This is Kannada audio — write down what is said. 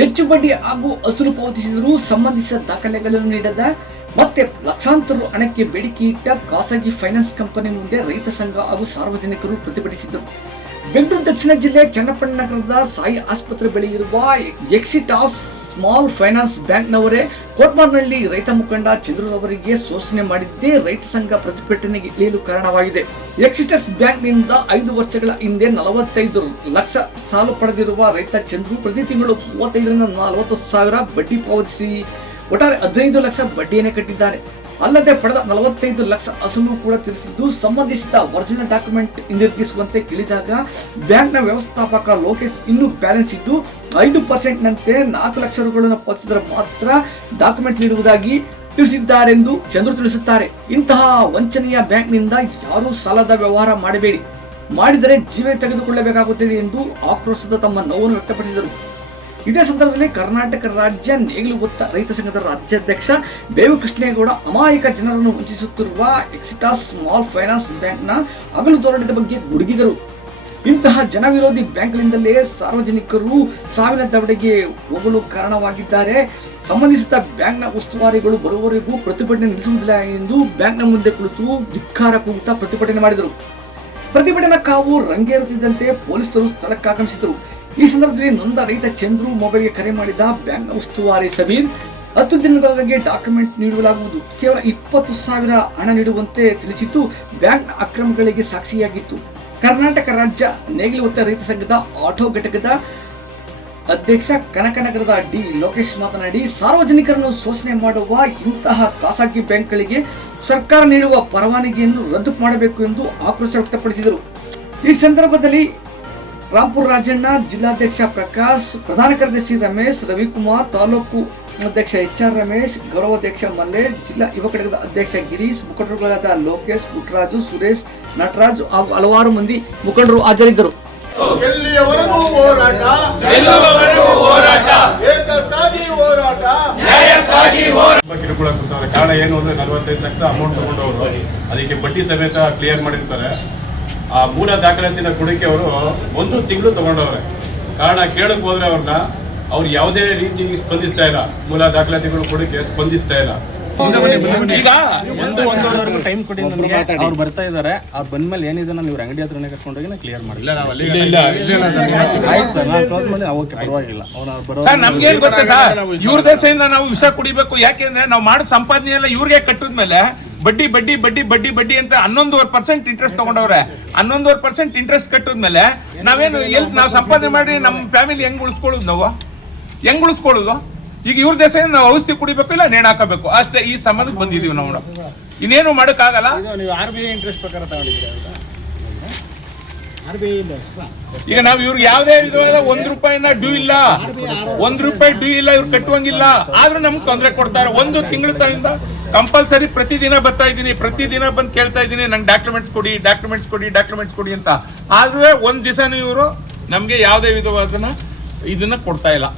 ಹೆಚ್ಚು ಬಡ್ಡಿ ಹಾಗೂ ಅಸಲು ಪಾವತಿಸಿದರೂ ಸಂಬಂಧಿಸಿದ ದಾಖಲೆಗಳನ್ನು ನೀಡದ ಮತ್ತೆ ಲಕ್ಷಾಂತರ ಹಣಕ್ಕೆ ಬೇಡಿಕೆ ಇಟ್ಟ ಖಾಸಗಿ ಫೈನಾನ್ಸ್ ಕಂಪನಿ ಮುಂದೆ ರೈತ ಸಂಘ ಹಾಗೂ ಸಾರ್ವಜನಿಕರು ಪ್ರತಿಭಟಿಸಿದರು. ಬೆಂಗಳೂರು ದಕ್ಷಿಣ ಜಿಲ್ಲೆ ಚನ್ನಪಟ್ಟಣ ನಗರದ ಸಾಯಿ ಆಸ್ಪತ್ರೆ ಬಳಿ ಇರುವ ಎಕ್ಸಿಟಾಸ್ ಸ್ಮಾಲ್ ಫೈನಾನ್ಸ್ ಬ್ಯಾಂಕ್ನವರೇ ಕೋಟ್ಮಾರ್ನಲ್ಲಿ ರೈತ ಮುಖಂಡ ಚಂದ್ರರವರಿಗೆ ಶೋಷಣೆ ಮಾಡಿದ್ದೇ ರೈತ ಸಂಘ ಪ್ರತಿಭಟನೆಗೆ ಇಳಿಯಲು ಕಾರಣವಾಗಿದೆ. ಎಕ್ಸಿಟಸ್ ಬ್ಯಾಂಕ್ನಿಂದ 5 ವರ್ಷಗಳ ಹಿಂದೆ 45 ಲಕ್ಷ ಸಾಲ ಪಡೆದಿರುವ ರೈತ ಚಂದ್ರು ಪ್ರತಿ ತಿಂಗಳು 35ರಿಂದ 40 ಸಾವಿರ ಬಡ್ಡಿ ಪಾವತಿಸಿ ಒಟ್ಟಾರೆ 15 ಲಕ್ಷ ಬಡ್ಡಿಯನ್ನೇ ಕಟ್ಟಿದ್ದಾರೆ. ಅಲ್ಲದೆ ಪಡೆದ 45 ಲಕ್ಷ ಅಸಲು ಕೂಡ ತೀರಿಸಿದ್ದು ಸಂಬಂಧಿಸಿದ ಒರಿಜಿನಲ್ ಡಾಕ್ಯುಮೆಂಟ್ ಹಿಂದಿರುಗಿಸುವಂತೆ ಕೇಳಿದಾಗ ಬ್ಯಾಂಕ್ನ ವ್ಯವಸ್ಥಾಪಕ ಲೋಕೇಶ್ ಇನ್ನೂ ಬ್ಯಾಲೆನ್ಸ್ ಇದ್ದು 5% ನಂತೆ 4 ಲಕ್ಷ ರುಗಳನ್ನು ಪಾವತಿಸಿದರೆ ಮಾತ್ರ ಡಾಕ್ಯುಮೆಂಟ್ ನೀಡುವುದಾಗಿ ತಿಳಿಸಿದ್ದಾರೆಂದು ಚಂದ್ರು ತಿಳಿಸುತ್ತಾರೆ. ಇಂತಹ ವಂಚನೆಯ ಬ್ಯಾಂಕ್ನಿಂದ ಯಾರೂ ಸಾಲದ ವ್ಯವಹಾರ ಮಾಡಬೇಡಿ, ಮಾಡಿದರೆ ಜೀವ ತೆಗೆದುಕೊಳ್ಳಬೇಕಾಗುತ್ತದೆ ಎಂದು ಆಕ್ರೋಶದ ತಮ್ಮ ನೋವನ್ನು ವ್ಯಕ್ತಪಡಿಸಿದರು. ಇದೇ ಸಂದರ್ಭದಲ್ಲಿ ಕರ್ನಾಟಕ ರಾಜ್ಯ ನೇಗಿಲು ಒತ್ತ ರೈತ ಸಂಘದ ರಾಜ್ಯಾಧ್ಯಕ್ಷ ಬೇವು ಕೃಷ್ಣೇಗೌಡ ಅಮಾಯಕ ಜನರನ್ನು ವಂಚಿಸುತ್ತಿರುವ ಎಕ್ಸಿಟಾಸ್ ಸ್ಮಾಲ್ ಫೈನಾನ್ಸ್ ಬ್ಯಾಂಕ್ನ ಹಗಲು ಧೋರಣೆಯ ಬಗ್ಗೆ ಗುಡುಗಿದರು. ಇಂತಹ ಜನವಿರೋಧಿ ಬ್ಯಾಂಕ್ಗಳಿಂದಲೇ ಸಾರ್ವಜನಿಕರು ಸಾವಿನ ದವಡೆಗೆ ಹೋಗಲು ಕಾರಣವಾಗಿದ್ದಾರೆ. ಸಂಬಂಧಿಸಿದ ಬ್ಯಾಂಕ್ನ ಉಸ್ತುವಾರಿಗಳು ಬರುವವರೆಗೂ ಪ್ರತಿಭಟನೆ ನಡೆಸುವುದಿಲ್ಲ ಎಂದು ಬ್ಯಾಂಕ್ನ ಮುಂದೆ ಕುಳಿತು ಧಿಕ್ಕಾರ ಕೂಗುತ್ತಾ ಪ್ರತಿಭಟನೆ ಮಾಡಿದರು. ಪ್ರತಿಭಟನಾ ಕಾವು ರಂಗೇರುತ್ತಿದ್ದಂತೆ ಪೊಲೀಸರು ಸ್ಥಳಕ್ಕೆ ಆಗಮಿಸಿದರು. ಈ ಸಂದರ್ಭದಲ್ಲಿ ನೊಂದ ರೈತ ಚಂದ್ರು ಮೊಬೈಲ್ಗೆ ಕರೆ ಮಾಡಿದ ಬ್ಯಾಂಕ್ನ ಉಸ್ತುವಾರಿ ಸಮೀರ್ 10 ದಿನಗಳೊಳಗೆ ಡಾಕ್ಯುಮೆಂಟ್ ನೀಡಲಾಗುವುದು, ಕೇವಲ 20,000 ಹಣ ನೀಡುವಂತೆ ತಿಳಿಸಿದ್ದು ಬ್ಯಾಂಕ್ನ ಅಕ್ರಮಗಳಿಗೆ ಸಾಕ್ಷಿಯಾಗಿತ್ತು. ಕರ್ನಾಟಕ ರಾಜ್ಯ ನೇಗಿಲು ಒತ್ತ ರೈತ ಸಂಘದ ಆಟೋ ಘಟಕದ ಅಧ್ಯಕ್ಷ ಕನಕನಗರದ ಡಿ ಲೋಕೇಶ್ ಮಾತನಾಡಿ, ಸಾರ್ವಜನಿಕರನ್ನು ಶೋಷಣೆ ಮಾಡುವ ಇಂತಹ ಖಾಸಗಿ ಬ್ಯಾಂಕ್ಗಳಿಗೆ ಸರ್ಕಾರ ನೀಡುವ ಪರವಾನಗಿಯನ್ನು ರದ್ದು ಮಾಡಬೇಕು ಎಂದು ಆಕ್ರೋಶ ವ್ಯಕ್ತಪಡಿಸಿದರು. ಈ ಸಂದರ್ಭದಲ್ಲಿ ರಾಂಪುರ ರಾಜಣ್ಣ, ಜಿಲ್ಲಾಧ್ಯಕ್ಷ ಪ್ರಕಾಶ್, ಪ್ರಧಾನ ಕಾರ್ಯದರ್ಶಿ ರಮೇಶ್, ರವಿಕುಮಾರ್, ತಾಲೂಕು ಅಧ್ಯಕ್ಷ HR ರಮೇಶ್, ಗೌರವಾಧ್ಯಕ್ಷ ಮಲ್ಲೇಶ್, ಜಿಲ್ಲಾ ಯುವ ಘಟಕದ ಅಧ್ಯಕ್ಷ ಗಿರೀಶ್, ಮುಖಂಡರುಗಳಾದ ಲೋಕೇಶ್, ಪುಟ್ಟರಾಜು, ಸುರೇಶ್, ನಟರಾಜು ಹಾಗೂ ಹಲವಾರು ಮಂದಿ ಮುಖಂಡರು ಹಾಜರಿದ್ದರು. ಕಾರಣ ಏನು ಅಂದ್ರೆ 45 ಲಕ್ಷ ಅಮೌಂಟ್ ತಗೊಂಡವರು ಅದಕ್ಕೆ ಬಡ್ಡಿ ಸಮೇತ ಕ್ಲಿಯರ್ ಮಾಡಿರ್ತಾರೆ. ಆ ಮೂಲ ದಾಖಲಾತಿನ ಕೊಡಕ್ಕೆ ಅವರು 1 ತಿಂಗಳು ತಗೊಂಡವ್ರೆ. ಕಾರಣ ಕೇಳಕ್ ಹೋದ್ರೆ ಅವ್ರು ಯಾವುದೇ ರೀತಿ ಸ್ಪಂದಿಸ್ತಾ ಇಲ್ಲ, ಮೂಲ ದಾಖಲಾತಿಗಳು ಕೊಡಕ್ಕೆ ಸ್ಪಂದಿಸ್ತಾ ಇಲ್ಲ. ಈಗ ಒಂದು ಟೈಮ್ ಕೊಡಿ, ಅವ್ರು ಬರ್ತಾ ಇದಾರೆ, ಅವ್ರು ಬಂದ್ಮೇಲೆ ಏನಿದೆ ನಾನು ಇವ್ರ ಅಂಗಡಿ ಹತ್ರನೇ ಕರ್ಕೊಂಡೋಗಿ ನಾನು ಕ್ಲಿಯರ್ ಮಾಡಿ. ಆಯ್ತು ಸರ್, ನಾನು ಕ್ಲೋಸ್ ಮಾಡಿ ಓಕೆ, ಪರವಾಗಿಲ್ಲ. ನಮ್ಗೇನ್ ಗೊತ್ತಾ ಸರ್, ಇವ್ರ ದೆಸೆಯಿಂದ ನಾವು ವಿಷ ಕುಡಿಬೇಕು. ಯಾಕೆಂದ್ರೆ ನಾವು ಮಾಡೋ ಸಂಪಾದನೆ ಎಲ್ಲ ಇವ್ರಿಗೆ ಕಟ್ಟಿದ್ಮೇಲೆ ಬಡ್ಡಿ ಬಡ್ಡಿ ಬಡ್ಡಿ ಬಡ್ಡಿ ಬಡ್ಡಿ ಅಂತ 11.5% ಇಂಟ್ರೆಸ್ಟ್ ತಗೊಂಡವ್ರೆ. 11.5% ಇಂಟ್ರೆಸ್ಟ್ ಕಟ್ಟಿದ್ಮೇಲೆ ನಾವೇನು ನಾವು ಸಂಪಾದನೆ ಮಾಡಿ ನಮ್ಮ ಫ್ಯಾಮಿಲಿ ಹೆಂಗ್ ಉಳಿಸ್ಕೊಳ್ಳೋದು? ಈಗ ಇವ್ರ ದೇಶದಿಂದ ನಾವು ಔಷಧಿ ಕುಡಿಬೇಕು, ಇಲ್ಲ ನೇಣು ಹಾಕಬೇಕು ಅಷ್ಟೇ. ಈ ಸಂಬಂಧಕ್ಕೆ ಬಂದಿದೀವಿ ನಾವು, ಇನ್ನೇನು ಮಾಡಕ್ಕಾಗಲ್ಲ. ನೀವು RBI ಇಂಟ್ರೆಸ್ಟ್ ಪ್ರಕಾರ ತಗೊಂಡಿದ್ದೀರಾ? ಈಗ ನಾವು ಇವ್ರಿಗೆ ಯಾವುದೇ ವಿಧವಾದ ₹1 ಡ್ಯೂ ಇಲ್ಲ, ₹1 ಡ್ಯೂ ಇಲ್ಲ, ಇವ್ರು ಕಟ್ಟುವಂಗಿಲ್ಲ. ಆದ್ರೂ ನಮ್ಗೆ ತೊಂದರೆ ಕೊಡ್ತಾರೆ. 1 ತಿಂಗಳ ತನಕ ಕಂಪಲ್ಸರಿ ಪ್ರತಿದಿನ ಬರ್ತಾ ಇದ್ದೀನಿ, ಪ್ರತಿದಿನ ಬಂದು ಕೇಳ್ತಾ ಇದ್ದೀನಿ, ನಂಗೆ ಡಾಕ್ಯುಮೆಂಟ್ಸ್ ಕೊಡಿ ಅಂತ. ಆದ್ರೂ 1 ದಿವಸನೂ ಇವರು ನಮ್ಗೆ ಯಾವುದೇ ವಿಧವಾದ ಇದನ್ನ ಕೊಡ್ತಾ ಇಲ್ಲ.